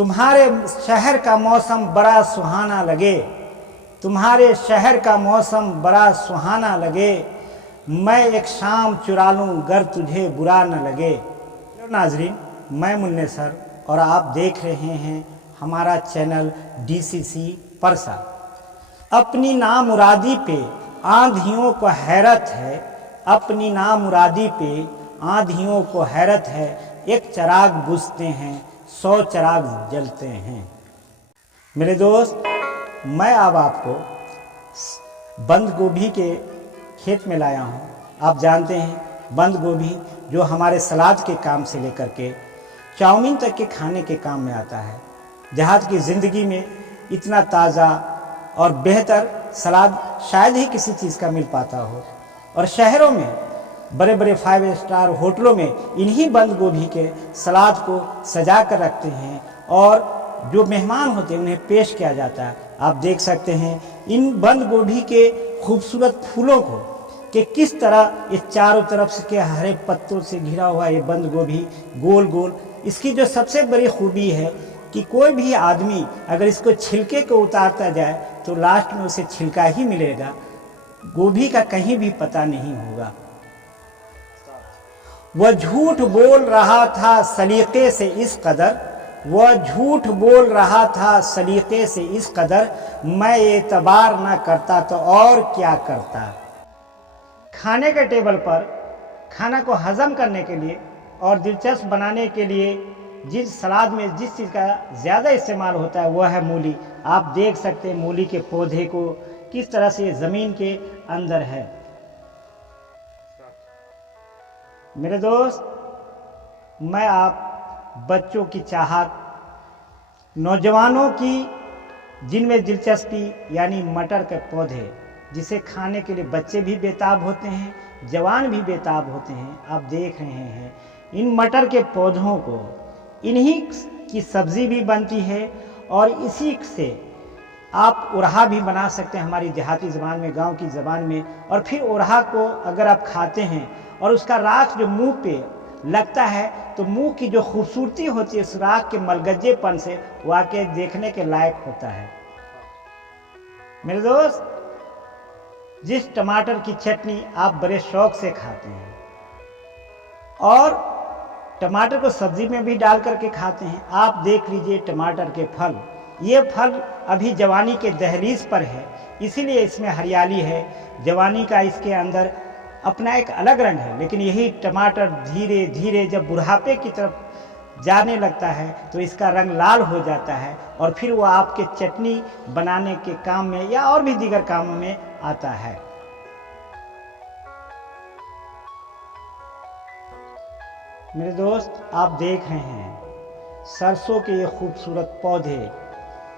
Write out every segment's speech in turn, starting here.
तुम्हारे शहर का मौसम बड़ा सुहाना लगे, तुम्हारे शहर का मौसम बड़ा सुहाना लगे, मैं एक शाम चुरा लूँ गर तुझे बुरा न लगे। नाजरीन, मैं मुन्ने सर और आप देख रहे हैं हमारा चैनल DCC परसा। अपनी नामुरादी पे आंधियों को हैरत है, अपनी नामुरादी पे आंधियों को हैरत है, एक चिराग बुझते हैं 100 चिराग जलते हैं। मेरे दोस्त, मैं अब आपको बंद गोभी के खेत में लाया हूँ। आप जानते हैं बंद गोभी जो हमारे सलाद के काम से लेकर के चाउमीन तक के खाने के काम में आता है। जहाज की ज़िंदगी में इतना ताज़ा और बेहतर सलाद शायद ही किसी चीज़ का मिल पाता हो, और शहरों में बड़े बड़े 5 स्टार होटलों में इन्हीं बंद गोभी के सलाद को सजा कर रखते हैं और जो मेहमान होते हैं उन्हें पेश किया जाता है। आप देख सकते हैं इन बंद गोभी के खूबसूरत फूलों को कि किस तरह ये चारों तरफ से के हरे पत्तों से घिरा हुआ ये बंद गोभी गोल गोल। इसकी जो सबसे बड़ी खूबी है कि कोई भी आदमी अगर इसको छिलके को उतारता जाए तो लास्ट में उसे छिलका ही मिलेगा, गोभी का कहीं भी पता नहीं होगा। वह झूठ बोल रहा था सलीके से इस कदर, वह झूठ बोल रहा था सलीके से इस कदर, मैं एतबार ना करता तो और क्या करता। खाने के टेबल पर खाना को हजम करने के लिए और दिलचस्प बनाने के लिए जिस सलाद में जिस चीज़ का ज़्यादा इस्तेमाल होता है वह है मूली। आप देख सकते हैं मूली के पौधे को किस तरह से ज़मीन के अंदर है। मेरे दोस्त, मैं आप बच्चों की चाहत, नौजवानों की जिनमें दिलचस्पी यानी मटर के पौधे जिसे खाने के लिए बच्चे भी बेताब होते हैं, जवान भी बेताब होते हैं, आप देख रहे हैं इन मटर के पौधों को, इन्हीं की सब्ज़ी भी बनती है और इसी से आप उरहा भी बना सकते हैं हमारी देहाती ज़बान में, गांव की ज़बान में। और फिर उरहा को अगर आप खाते हैं और उसका राख जो मुंह पे लगता है तो मुंह की जो खूबसूरती होती है उस राख के मलगज्जेपन से वाकई देखने के लायक होता है। मेरे दोस्त, जिस टमाटर की चटनी आप बड़े शौक से खाते हैं और टमाटर को सब्जी में भी डाल करके खाते हैं, आप देख लीजिए टमाटर के फल, ये फल अभी जवानी के दहलीज पर है, इसीलिए इसमें हरियाली है। जवानी का इसके अंदर अपना एक अलग रंग है, लेकिन यही टमाटर धीरे धीरे जब बुढ़ापे की तरफ जाने लगता है तो इसका रंग लाल हो जाता है और फिर वो आपके चटनी बनाने के काम में या और भी दीगर कामों में आता है। मेरे दोस्त, आप देख रहे हैं सरसों के ये खूबसूरत पौधे,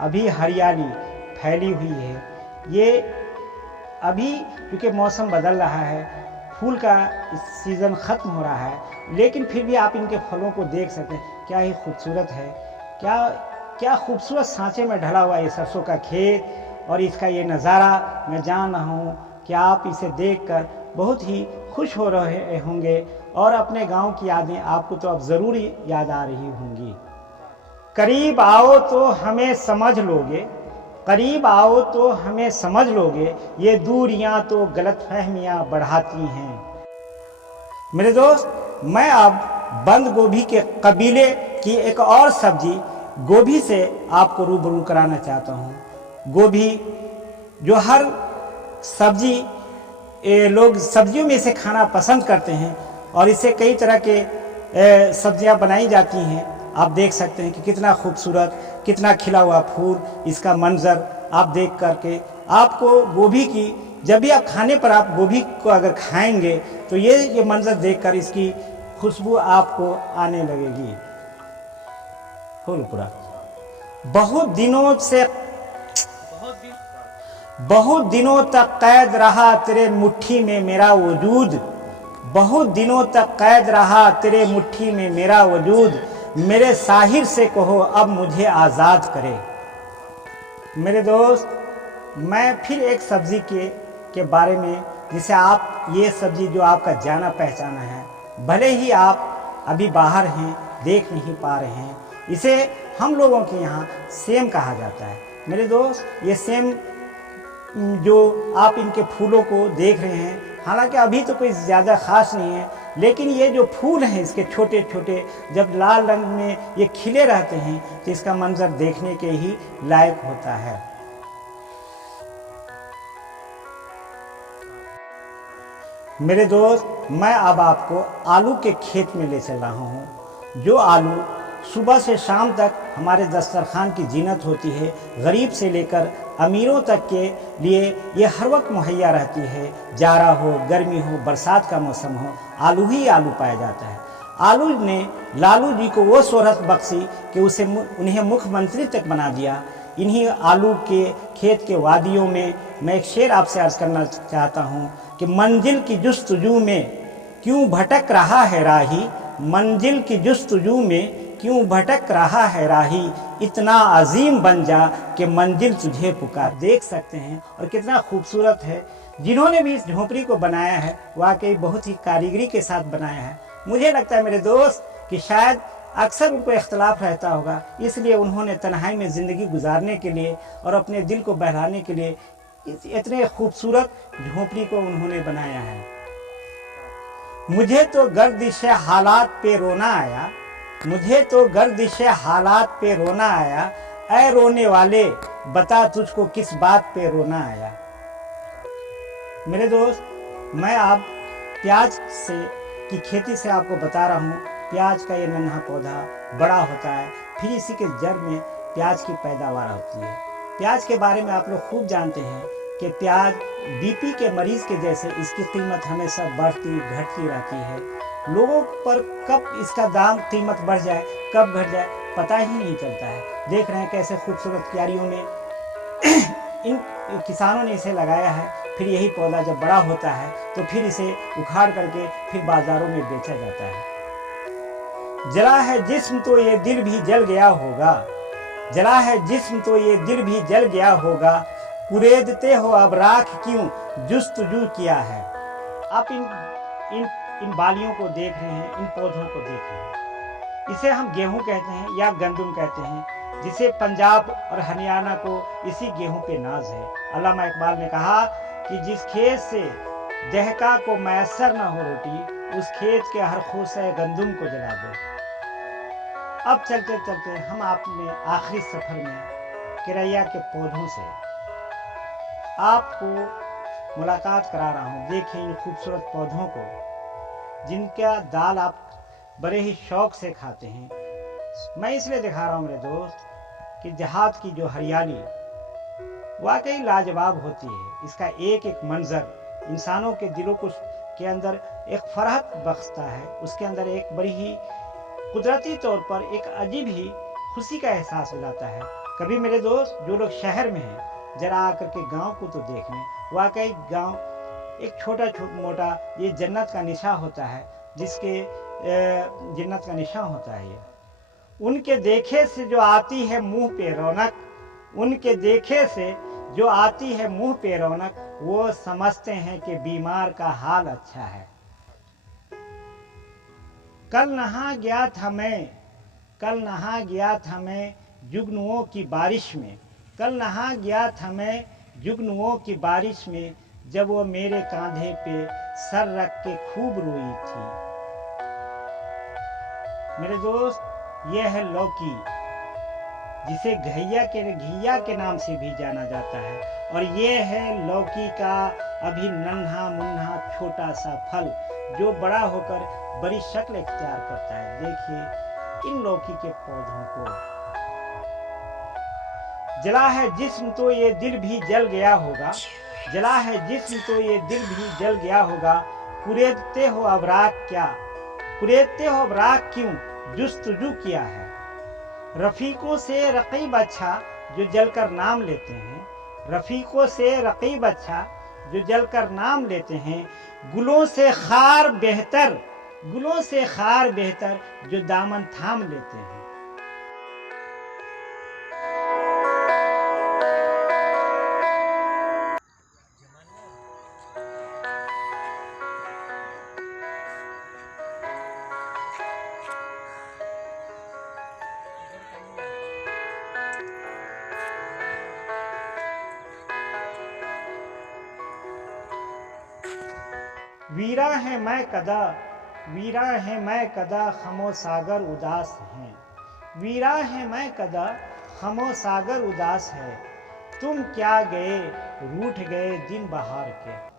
अभी हरियाली फैली हुई है। ये अभी क्योंकि मौसम बदल रहा है, फूल का सीज़न ख़त्म हो रहा है, लेकिन फिर भी आप इनके फलों को देख सकते हैं। क्या ही खूबसूरत है, क्या खूबसूरत सांचे में ढला हुआ ये सरसों का खेत और इसका ये नज़ारा। मैं जान रहा हूँ कि आप इसे देखकर बहुत ही खुश हो रहे होंगे और अपने गांव की यादें आपको तो अब ज़रूर याद आ रही होंगी। करीब आओ तो हमें समझ लोगे, करीब आओ तो हमें समझ लोगे, ये दूरियां तो गलतफहमियां बढ़ाती हैं। मेरे दोस्त, मैं अब बंद गोभी के कबीले की एक और सब्जी गोभी से आपको रूबरू कराना चाहता हूँ। गोभी जो हर सब्जी लोग सब्जियों में इसे खाना पसंद करते हैं और इससे कई तरह के सब्जियां बनाई जाती हैं। आप देख सकते हैं कि कितना खूबसूरत, कितना खिला हुआ फूल, इसका मंजर आप देख करके आपको गोभी की, जब भी आप खाने पर आप गोभी को अगर खाएंगे तो ये मंजर देखकर इसकी खुशबू आपको आने लगेगी। फूल पूरा बहुत दिनों तक कैद रहा तेरे मुट्ठी में मेरा वजूद, बहुत दिनों तक कैद रहा तेरे मुट्ठी में मेरा वजूद, मेरे साहिर से कहो अब मुझे आज़ाद करे। मेरे दोस्त, मैं फिर एक सब्ज़ी के बारे में, जिसे आप, ये सब्ज़ी जो आपका जाना पहचाना है, भले ही आप अभी बाहर हैं, देख नहीं पा रहे हैं, इसे हम लोगों के यहाँ सेम कहा जाता है। मेरे दोस्त, ये सेम जो आप इनके फूलों को देख रहे हैं, हालांकि अभी तो कोई ज़्यादा ख़ास नहीं है, लेकिन ये जो फूल हैं इसके छोटे छोटे, जब लाल रंग में ये खिले रहते हैं तो इसका मंजर देखने के ही लायक होता है। मेरे दोस्त, मैं अब आपको आलू के खेत में ले चल रहा हूँ। जो आलू सुबह से शाम तक हमारे दस्तरखान की जीनत होती है, गरीब से लेकर अमीरों तक के लिए ये हर वक्त मुहैया रहती है। जाड़ा हो, गर्मी हो, बरसात का मौसम हो, आलू ही आलू पाया जाता है। आलू ने लालू जी को वो शोहरत बख्शी कि उन्हें मुख्यमंत्री तक बना दिया। इन्हीं आलू के खेत के वादियों में मैं एक शेर आपसे अर्ज़ करना चाहता हूँ कि मंजिल की जुस्तजू में क्यों भटक रहा है राही, मंजिल की जुस्तजू में क्यों भटक रहा है राही, इतना अजीम बन जा कि मंजिल तुझे पुकार। देख सकते हैं और कितना खूबसूरत है। जिन्होंने भी इस झोंपड़ी को बनाया है वाकई बहुत ही कारीगरी के साथ बनाया है। मुझे लगता है मेरे दोस्त कि शायद अक्सर उनको इख्तलाफ रहता होगा, इसलिए उन्होंने तन्हाई में ज़िंदगी गुजारने के लिए और अपने दिल को बहलाने के लिए इतने खूबसूरत झोंपड़ी को उन्होंने बनाया है। मुझे तो गर्दिश हालात पे रोना आया, मुझे तो गर्दिश हालात पे रोना आया, ऐ रोने वाले बता तुझको किस बात पे रोना आया। मेरे दोस्त, मैं अब प्याज से की खेती से आपको बता रहा हूँ। प्याज का ये नन्हा पौधा बड़ा होता है, फिर इसी के जड़ में प्याज की पैदावार होती है। प्याज के बारे में आप लोग खूब जानते हैं कि प्याज बीपी के मरीज़ के जैसे इसकी कीमत हमेशा बढ़ती घटती रहती है। लोगों पर कब इसका दाम कीमत बढ़ जाए, कब घट जाए, पता ही नहीं चलता है। देख रहे हैं कैसे खूबसूरत क्यारियों में इन किसानों ने इसे लगाया है। फिर यही पौधा जब बड़ा होता है तो फिर इसे उखाड़ करके फिर बाज़ारों में बेचा जाता है। जला है जिस्म तो ये दिल भी जल गया होगा, जला है जिस्म तो ये दिल भी जल गया होगा, कुरेदते हो अब राख क्यों जुस्तजू किया है। आप इन बालियों को देख रहे हैं, इन पौधों को देख रहे हैं। इसे हम गेहूं कहते हैं या गंदुम कहते हैं, जिसे पंजाब और हरियाणा को इसी गेहूं पे नाज है। अल्लामा इकबाल ने कहा कि जिस खेत से दहका को मैसर न हो रोटी, उस खेत के हर खोसे गंदुम को जला दो। अब चलते चलते हम अपने आखिरी सफर में किरैया के पौधों से आपको मुलाकात करा रहा हूँ। देखिए इन खूबसूरत पौधों को, जिनका दाल आप बड़े ही शौक से खाते हैं। मैं इसलिए दिखा रहा हूँ मेरे दोस्त कि देहात की जो हरियाली वाकई लाजवाब होती है। इसका एक एक मंजर इंसानों के दिलों को के अंदर एक फरहत बख्शता है। उसके अंदर एक बड़ी ही कुदरती तौर पर एक अजीब ही खुशी का एहसास दिलाता है। कभी मेरे दोस्त जो लोग शहर में हैं, जरा आकर के गांव को तो देख लें। वाकई गांव एक छोटा मोटा ये जन्नत का निशा होता है, जिसके जन्नत का निशा होता है। ये उनके देखे से जो आती है मुंह पे रौनक, उनके देखे से जो आती है मुंह पे रौनक, वो समझते हैं कि बीमार का हाल अच्छा है। कल नहा गया था मैं, कल नहा गया था मैं जुगनुओं की बारिश में, कल नहा गया था मैं जुगनुओं की बारिश में, जब वो मेरे कांधे पे सर रख के खूब रोई थी। मेरे दोस्त, यह है लौकी, जिसे घिया के नाम से भी जाना जाता है। और ये है लौकी का अभी नन्हा मुन्हा छोटा सा फल, जो बड़ा होकर बड़ी शक्ल इख्तियार करता है। देखिए इन लौकी के पौधों को। जला है जिस्म तो ये दिल भी जल गया होगा, जला है जिस्म तो ये दिल भी जल गया होगा, कुरेदते हो अब राख क्या, कुरेदते हो अब राख क्यों जुस्तजू किया है। रफीकों से रकीब अच्छा जो जलकर नाम लेते हैं, रफीकों से रकीब अच्छा जो जलकर नाम लेते हैं, गुलों से खार बेहतर, गुलों से खार बेहतर जो दामन थाम लेते हैं। वीरा है मैं कदा, वीरा है मैं कदा, खमो सागर उदास हैं। वीरा है मैं कदा, खमो सागर उदास है। तुम क्या गए, रूठ गए दिन बहार के।